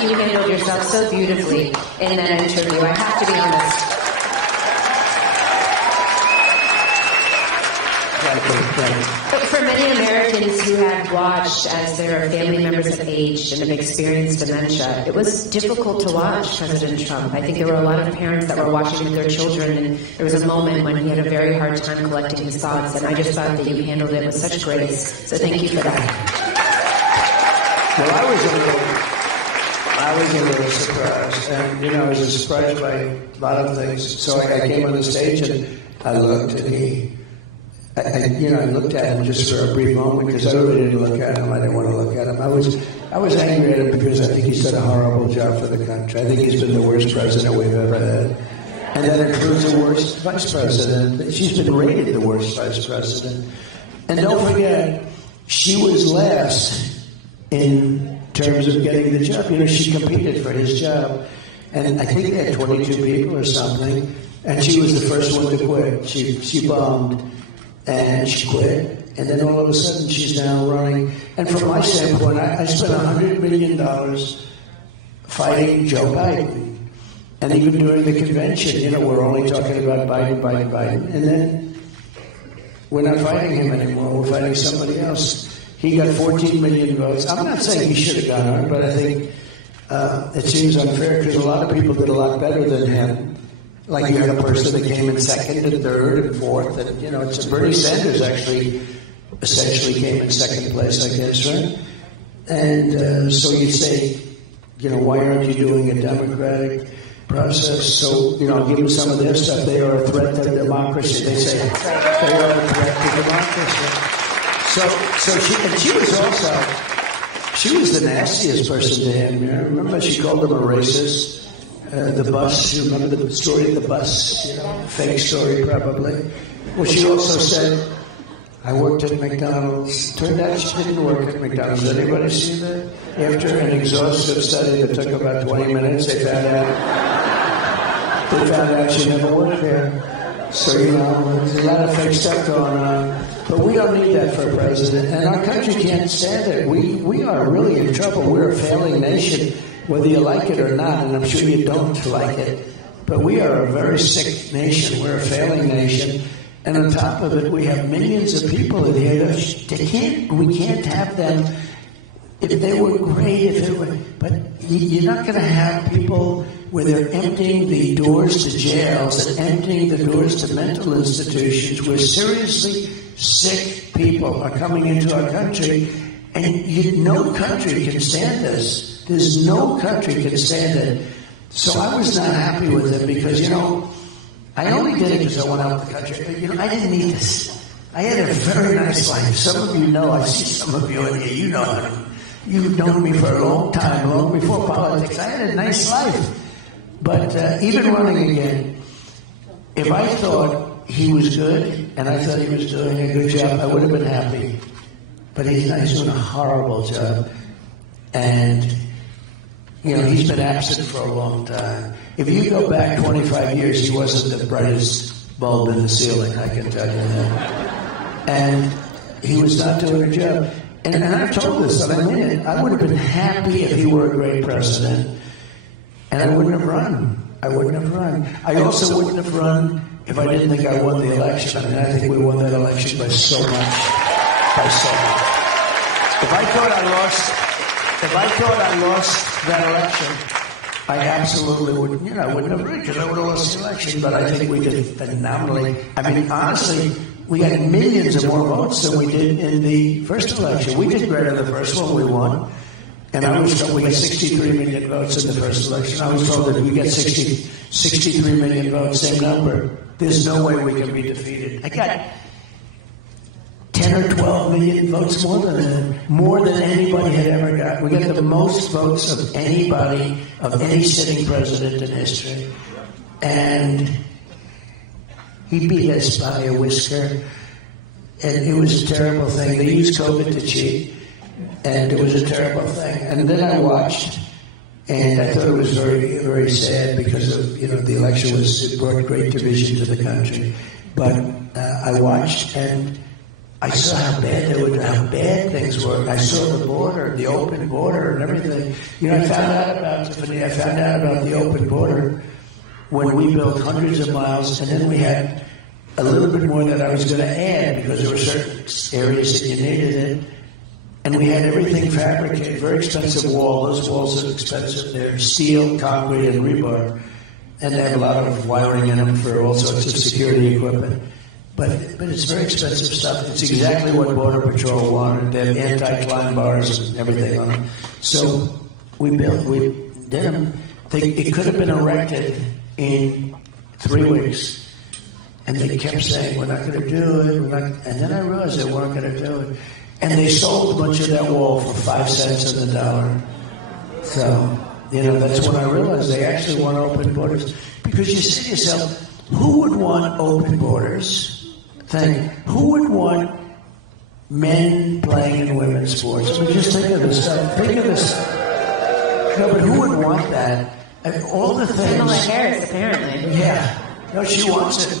thought you handled yourself so beautifully in that interview. I have to be honest. But for many Americans who have watched as their family members have aged and have experienced dementia, it was difficult to watch President Trump. I think there were a lot of parents that were watching with their children, and there was a moment when he had a very hard time collecting his thoughts, and I just thought that you handled it with such grace. So thank you for that. Well, I was a little surprised, and I was surprised by a lot of things. So I came on the stage and I looked, and I looked at him just for a brief moment because I really didn't look at him. I didn't want to look at him. I was angry at him because I think he's done a horrible job for the country. I think he's been the worst president we've ever had. And that includes the worst vice president. She's been rated the worst vice president. And don't forget, she was last in terms of getting the job. She competed for his job. And I think they had 22 people or something. And she was the first one to quit. She bombed. And she quit, and then all of a sudden she's now running. And from my standpoint, I spent $100 million fighting Joe Biden. And even during the convention, we're only talking about Biden. And then we're not fighting him anymore. We're fighting somebody else. He got 14 million votes. I'm not saying he should have gone on, but I think it seems unfair because a lot of people did a lot better than him. Like you had a person that came in second and third and fourth, and Bernie Sanders actually essentially came in second place, I guess, right? And so you say, why aren't you doing a democratic process? So, I'll give them some of their stuff. They are a threat to democracy. They say they are a threat to democracy. She was the nastiest person to him. Remember, she called him a racist. The bus, you remember the story of the bus, fake story probably. Well, she also said, I worked at McDonald's. Turned out she didn't work at McDonald's. Did anybody see that? After an exhaustive study that took about 20 minutes, they found out she never worked there. So, there's a lot of fake stuff going on. But we don't need that for a president. And our country can't stand it. We are really in trouble. We're a failing nation. Whether you like it or not, and I'm sure you don't like it, but we are a very sick nation. We're a failing nation. And on top of it, we have millions of people in here. We can't have them. If they were great, but you're not going to have people where they're emptying the doors to jails and emptying the doors to mental institutions where seriously sick people are coming into our country. And no country can stand this. There's no country can stand it. So I was not happy with it because, I only did it because I went out of the country. I didn't need this. I had a very nice life. Some of you know, I see some of you in here, you know, you've known me for a long time, long before politics. I had a nice life. But even running again, if I thought he was good and I thought he was doing a good job, I would have been happy. But he's doing a horrible job. And he's been absent for a long time. If you go back 25 years, he wasn't the brightest bulb in the ceiling, I can tell you that. And he was not doing a job. And I've told this, and I mean it, I would have been happy if he were a great president. And I wouldn't have run. I also wouldn't have run if I didn't think I won the election. I think we won that election by so much. If I thought I lost that election, I absolutely wouldn't. I wouldn't have run because I would have lost the election. But I think we did phenomenally. Honestly, we had millions of more votes than we did in the first election. We did better the first one we won. And I was told we got 63 million votes in the first election. I was told that if we get 63 million votes, same number, there's no way we can be defeated. I got 10 or 12 million votes more than anybody had ever got. We got the most votes of anybody, of any sitting president in history. And he beat us by a whisker. And it was a terrible thing. They used COVID to cheat. And it was a terrible thing. And then I watched, and I thought it was very, very sad because of, the election it brought great division to the country. But I watched, and I saw how bad things were. I saw the border, the open border, and everything. I found out about the open border when we built hundreds of miles, and then we had a little bit more that I was going to add because there were certain areas that you needed it. And we had everything fabricated, very expensive wall. Those walls are expensive. They're steel, concrete, and rebar. And they have a lot of wiring in them for all sorts of security equipment. But it's very expensive stuff. It's exactly what Border Patrol wanted. They have anti-climb bars and everything on them. So we did them. It could have been erected in 3 weeks. And they kept saying, we're not going to do it. And then I realized they weren't going to do it. And they sold a bunch of that wall for 5 cents on the dollar. So, that's when I realized they actually want open borders. Because you say to yourself, who would want open borders? Who would want men playing in women's sports? I mean, just think of this stuff. Think of this. No, but who would want that? And all the things. Kamala Harris, apparently. Yeah. No, she wants it.